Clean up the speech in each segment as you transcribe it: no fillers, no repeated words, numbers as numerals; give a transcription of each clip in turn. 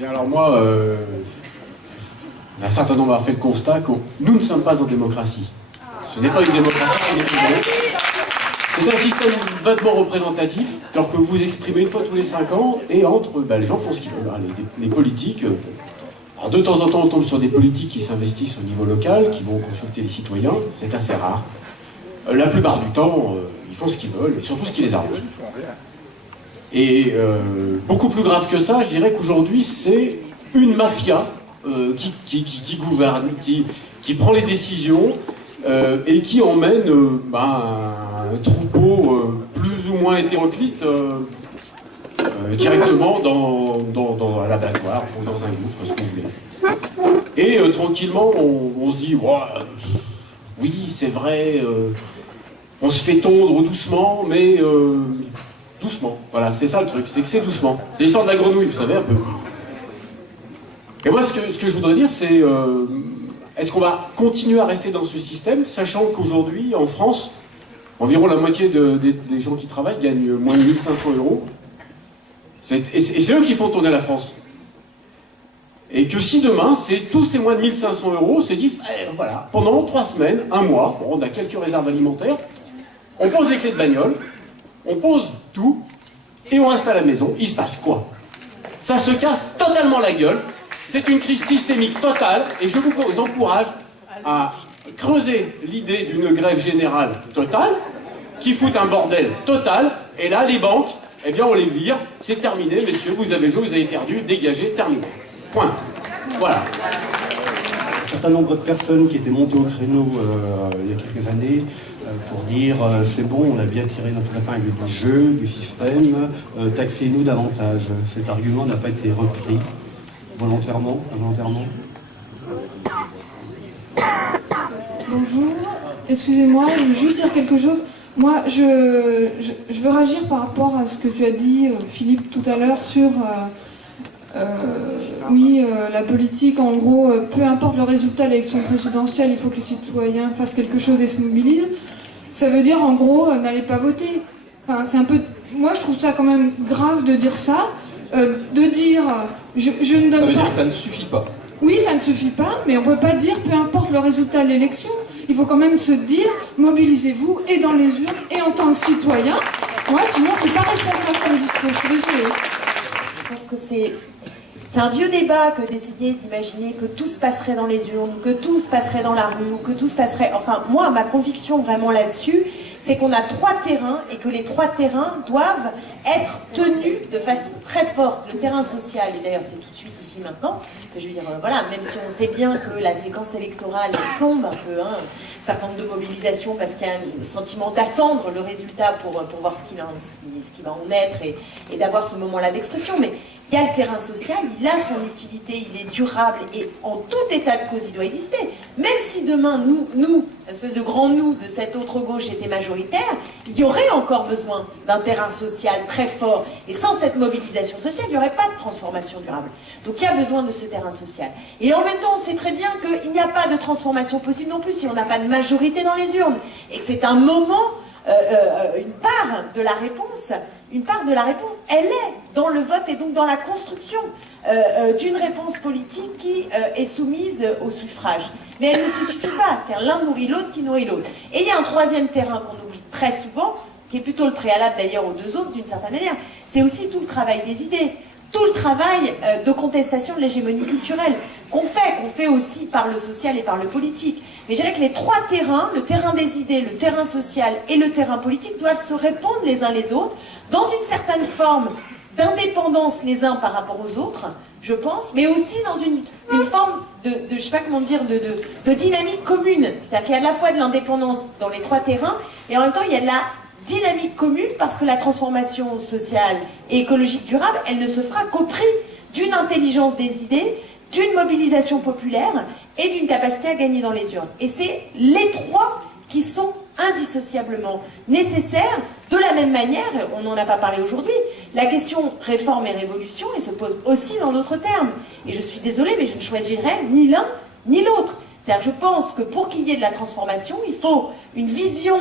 Et alors moi, un certain nombre a fait le constat que nous ne sommes pas en démocratie. Ce n'est pas une démocratie, ce n'est c'est un système vaguement représentatif, alors que vous exprimez une fois tous les 5 ans, et entre, les gens font ce qu'ils veulent. Les politiques, alors de temps en temps on tombe sur des politiques qui s'investissent au niveau local, qui vont consulter les citoyens, c'est assez rare. La plupart du temps, ils font ce qu'ils veulent, et surtout ce qui les arrange. Et beaucoup plus grave que ça, je dirais qu'aujourd'hui, c'est une mafia qui gouverne, qui prend les décisions et qui emmène un troupeau plus ou moins hétéroclite directement dans l'abattoir, dans un gouffre, ce qu'on voulait. Et tranquillement, on se dit, oui, c'est vrai, on se fait tondre doucement, mais doucement. Voilà, c'est ça le truc, c'est que c'est doucement. C'est l'histoire de la grenouille, vous savez, un peu. Et moi, ce que je voudrais dire, c'est est-ce qu'on va continuer à rester dans ce système, sachant qu'aujourd'hui, en France, environ la moitié des gens qui travaillent gagnent moins de 1500 €. Et c'est eux qui font tourner la France. Et que si demain, tous ces moins de 1500 € se disent, voilà, pendant 3 semaines, 1 mois, on a quelques réserves alimentaires, on pose les clés de bagnole, on pose tout, et on reste à la maison, il se passe quoi? Ça se casse totalement la gueule, c'est une crise systémique totale, et je vous encourage à creuser l'idée d'une grève générale totale, qui fout un bordel total, et là, les banques, eh bien on les vire, c'est terminé, messieurs, vous avez joué, vous avez perdu, dégagez, terminé. Point. Voilà. Un certain nombre de personnes qui étaient montées au créneau il y a quelques années pour dire c'est bon, on a bien tiré notre épingle du jeu, du système, taxez-nous davantage. Cet argument n'a pas été repris volontairement, involontairement. Bonjour, excusez-moi, je veux juste dire quelque chose. Moi, je veux réagir par rapport à ce que tu as dit, Philippe, tout à l'heure, sur la politique, en gros, peu importe le résultat de l'élection présidentielle, il faut que les citoyens fassent quelque chose et se mobilisent. Ça veut dire, en gros, n'allez pas voter. Enfin, c'est un peu... Moi, je trouve ça quand même grave de dire ça, de dire je ne donne pas... Ça veut dire que ça ne suffit pas. Oui, ça ne suffit pas, mais on ne peut pas dire peu importe le résultat de l'élection. Il faut quand même se dire, mobilisez-vous et dans les urnes et en tant que citoyen. Ouais, sinon c'est pas responsable comme discours. Je suis désolée. Je pense que c'est un vieux débat que d'essayer d'imaginer que tout se passerait dans les urnes, ou que tout se passerait dans la rue, ou que tout se passerait... Enfin, moi, ma conviction vraiment là-dessus, c'est qu'on a 3 terrains et que les 3 terrains doivent être tenus de façon très forte. Le terrain social, et d'ailleurs c'est tout de suite ici maintenant, je veux dire, voilà, même si on sait bien que la séquence électorale plombe un peu, un certain nombre de mobilisations parce qu'il y a un sentiment d'attendre le résultat pour voir ce qui va en être et d'avoir ce moment-là d'expression, mais il y a le terrain social, il a son utilité, il est durable et en tout état de cause il doit exister. Même si demain nous, l'espèce de grand nous de cette autre gauche était majoritaire, il y aurait encore besoin d'un terrain social très fort. Et sans cette mobilisation sociale, il n'y aurait pas de transformation durable. Donc il y a besoin de ce terrain social. Et en même temps, on sait très bien qu'il n'y a pas de transformation possible non plus si on n'a pas de majorité dans les urnes. Et que c'est un moment, une part de la réponse, elle est dans le vote et donc dans la construction d'une réponse politique qui est soumise au suffrage. Mais elle ne se suffit pas, c'est-à-dire l'un nourrit l'autre qui nourrit l'autre. Et il y a un troisième terrain qu'on oublie très souvent, qui est plutôt le préalable d'ailleurs aux 2 autres d'une certaine manière, c'est aussi tout le travail des idées, tout le travail de contestation de l'hégémonie culturelle qu'on fait aussi par le social et par le politique. Mais je dirais que les 3 terrains, le terrain des idées, le terrain social et le terrain politique, doivent se répondre les uns les autres dans une certaine forme d'indépendance les uns par rapport aux autres, je pense, mais aussi dans une forme je sais pas comment dire, de dynamique commune. C'est-à-dire qu'il y a à la fois de l'indépendance dans les 3 terrains, et en même temps il y a de la dynamique commune, parce que la transformation sociale et écologique durable, elle ne se fera qu'au prix d'une intelligence des idées, d'une mobilisation populaire et d'une capacité à gagner dans les urnes. Et c'est les 3 qui sont indissociablement nécessaires. De la même manière, on n'en a pas parlé aujourd'hui, la question réforme et révolution, elle se pose aussi dans d'autres termes. Et je suis désolée, mais je ne choisirais ni l'un ni l'autre. C'est-à-dire, je pense que pour qu'il y ait de la transformation, il faut une vision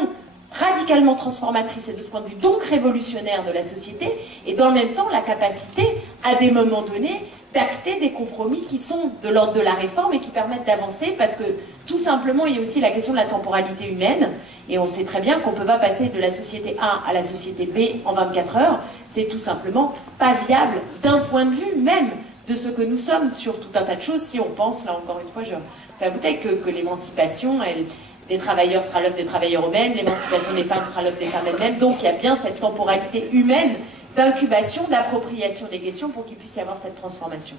radicalement transformatrice et de ce point de vue donc révolutionnaire de la société, et dans le même temps la capacité, à des moments donnés, d'acter des compromis qui sont de l'ordre de la réforme et qui permettent d'avancer, parce que tout simplement, il y a aussi la question de la temporalité humaine, et on sait très bien qu'on ne peut pas passer de la société A à la société B en 24 heures, c'est tout simplement pas viable d'un point de vue même de ce que nous sommes sur tout un tas de choses, si on pense, là encore une fois, je fais la bouteille, que l'émancipation, des travailleurs sera l'œuvre des travailleurs eux-mêmes, l'émancipation des femmes sera l'œuvre des femmes elles-mêmes, donc il y a bien cette temporalité humaine d'incubation, d'appropriation des questions pour qu'il puisse y avoir cette transformation.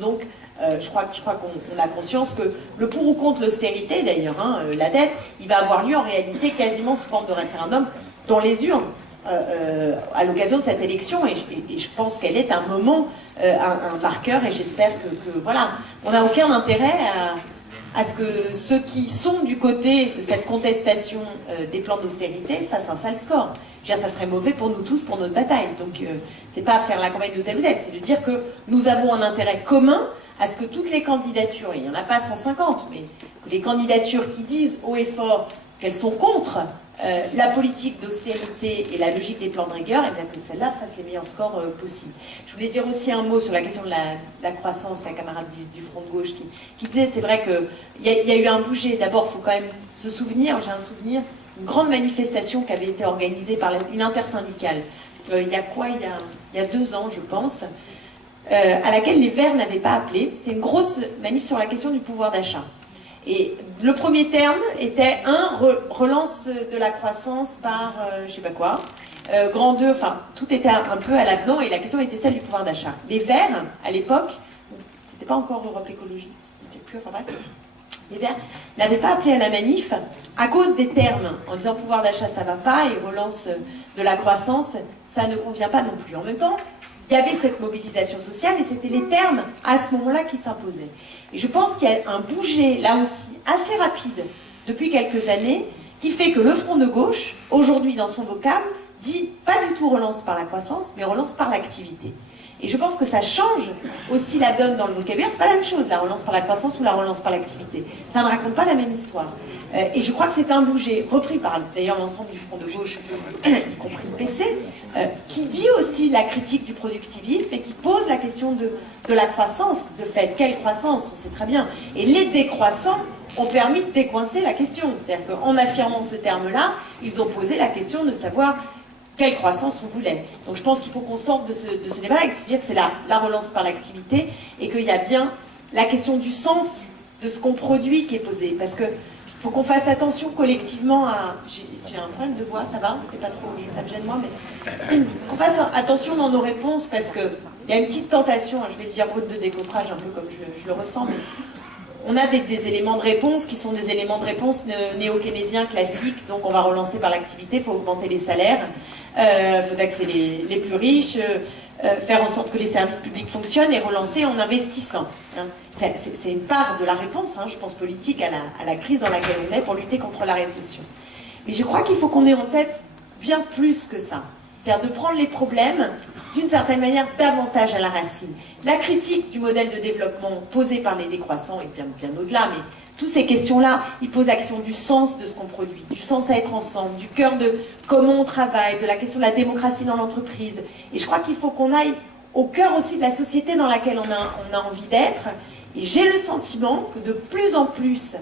Donc, je crois qu'on a conscience que le pour ou contre l'austérité, d'ailleurs, la dette, il va avoir lieu en réalité quasiment sous forme de référendum dans les urnes à l'occasion de cette élection, et je pense qu'elle est un moment, un marqueur, et j'espère que voilà, on n'a aucun intérêt à ce que ceux qui sont du côté de cette contestation des plans d'austérité fassent un sale score. Je veux dire, ça serait mauvais pour nous tous, pour notre bataille. Donc, c'est pas faire la campagne de tel ou tel, c'est de dire que nous avons un intérêt commun à ce que toutes les candidatures, et il n'y en a pas 150, mais que les candidatures qui disent haut et fort qu'elles sont contre la politique d'austérité et la logique des plans de rigueur, et bien que celles-là fassent les meilleurs scores possibles. Je voulais dire aussi un mot sur la question de la croissance, la camarade du Front de gauche qui disait, c'est vrai qu'il y a eu un bouger. D'abord, il faut quand même se souvenir, j'ai un souvenir, une grande manifestation qui avait été organisée par une intersyndicale, il y a 2 ans, je pense, à laquelle les Verts n'avaient pas appelé. C'était une grosse manif sur la question du pouvoir d'achat. Et le premier terme était relance de la croissance par je sais pas quoi, grand 2, enfin tout était un peu à l'avenant, et la question était celle du pouvoir d'achat. Les Verts, à l'époque, c'était pas encore Europe Écologie, je ne sais plus, enfin bref, les Verts n'avaient pas appelé à la manif à cause des termes, en disant pouvoir d'achat ça va pas, et relance de la croissance ça ne convient pas non plus. En même temps, il y avait cette mobilisation sociale, et c'était les termes à ce moment-là qui s'imposaient. Et je pense qu'il y a un bouger, là aussi, assez rapide, depuis quelques années, qui fait que le Front de gauche, aujourd'hui dans son vocable, dit pas du tout relance par la croissance, mais relance par l'activité. Et je pense que ça change aussi la donne dans le vocabulaire. C'est pas la même chose, la relance par la croissance ou la relance par l'activité. Ça ne raconte pas la même histoire. Et je crois que c'est un bouger, repris par d'ailleurs l'ensemble du Front de gauche, y compris le PC, qui dit aussi la critique du productivisme et qui pose la question de la croissance. De fait, quelle croissance? On sait très bien. Et les décroissants ont permis de décoincer la question. C'est-à-dire qu'en affirmant ce terme-là, ils ont posé la question de savoir quelle croissance on voulait. Donc je pense qu'il faut qu'on sorte de ce débat-là et se dire que c'est la relance par l'activité, et qu'il y a bien la question du sens de ce qu'on produit qui est posée. Parce que faut qu'on fasse attention collectivement à... J'ai un problème de voix, ça va? C'est pas trop... Ça me gêne moi, mais... qu'on fasse attention dans nos réponses, parce qu'il y a une petite tentation, je vais dire route de décoffrage, un peu comme je le ressens, mais on a des éléments de réponse qui sont des éléments de réponse néo-keynésiens classiques. Donc on va relancer par l'activité, il faut augmenter les salaires, il faut taxer les plus riches, faire en sorte que les services publics fonctionnent, et relancer en investissant. C'est une part de la réponse, je pense, politique à la crise dans laquelle on est pour lutter contre la récession. Mais je crois qu'il faut qu'on ait en tête bien plus que ça. C'est-à-dire de prendre les problèmes d'une certaine manière davantage à la racine. La critique du modèle de développement posé par les décroissants est bien au-delà, mais toutes ces questions-là, ils posent la question du sens de ce qu'on produit, du sens à être ensemble, du cœur de comment on travaille, de la question de la démocratie dans l'entreprise. Et je crois qu'il faut qu'on aille au cœur aussi de la société dans laquelle on a envie d'être. Et j'ai le sentiment que de plus en plus,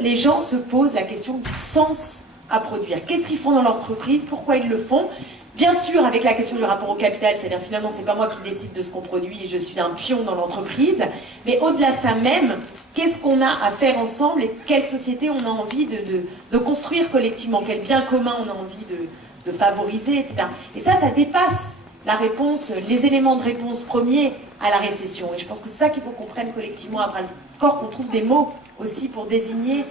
les gens se posent la question du sens à produire. Qu'est-ce qu'ils font dans l'entreprise? Pourquoi ils le font? Bien sûr, avec la question du rapport au capital, c'est-à-dire finalement, c'est pas moi qui décide de ce qu'on produit, et je suis un pion dans l'entreprise. Mais au-delà de ça même, qu'est-ce qu'on a à faire ensemble, et quelle société on a envie de construire collectivement, quel bien commun on a envie de favoriser, etc. Et ça dépasse la réponse, les éléments de réponse premiers à la récession. Et je pense que c'est ça qu'il faut qu'on prenne collectivement à bras le corps, qu'on trouve des mots aussi pour désigner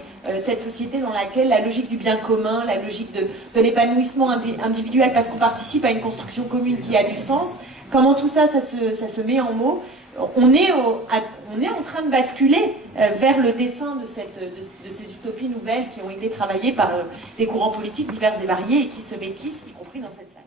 cette société dans laquelle la logique du bien commun, la logique de l'épanouissement individuel, parce qu'on participe à une construction commune qui a du sens, comment tout ça se met en mots. On est en train de basculer vers le dessin de ces utopies nouvelles qui ont été travaillées par des courants politiques divers et variés et qui se métissent, y compris dans cette salle.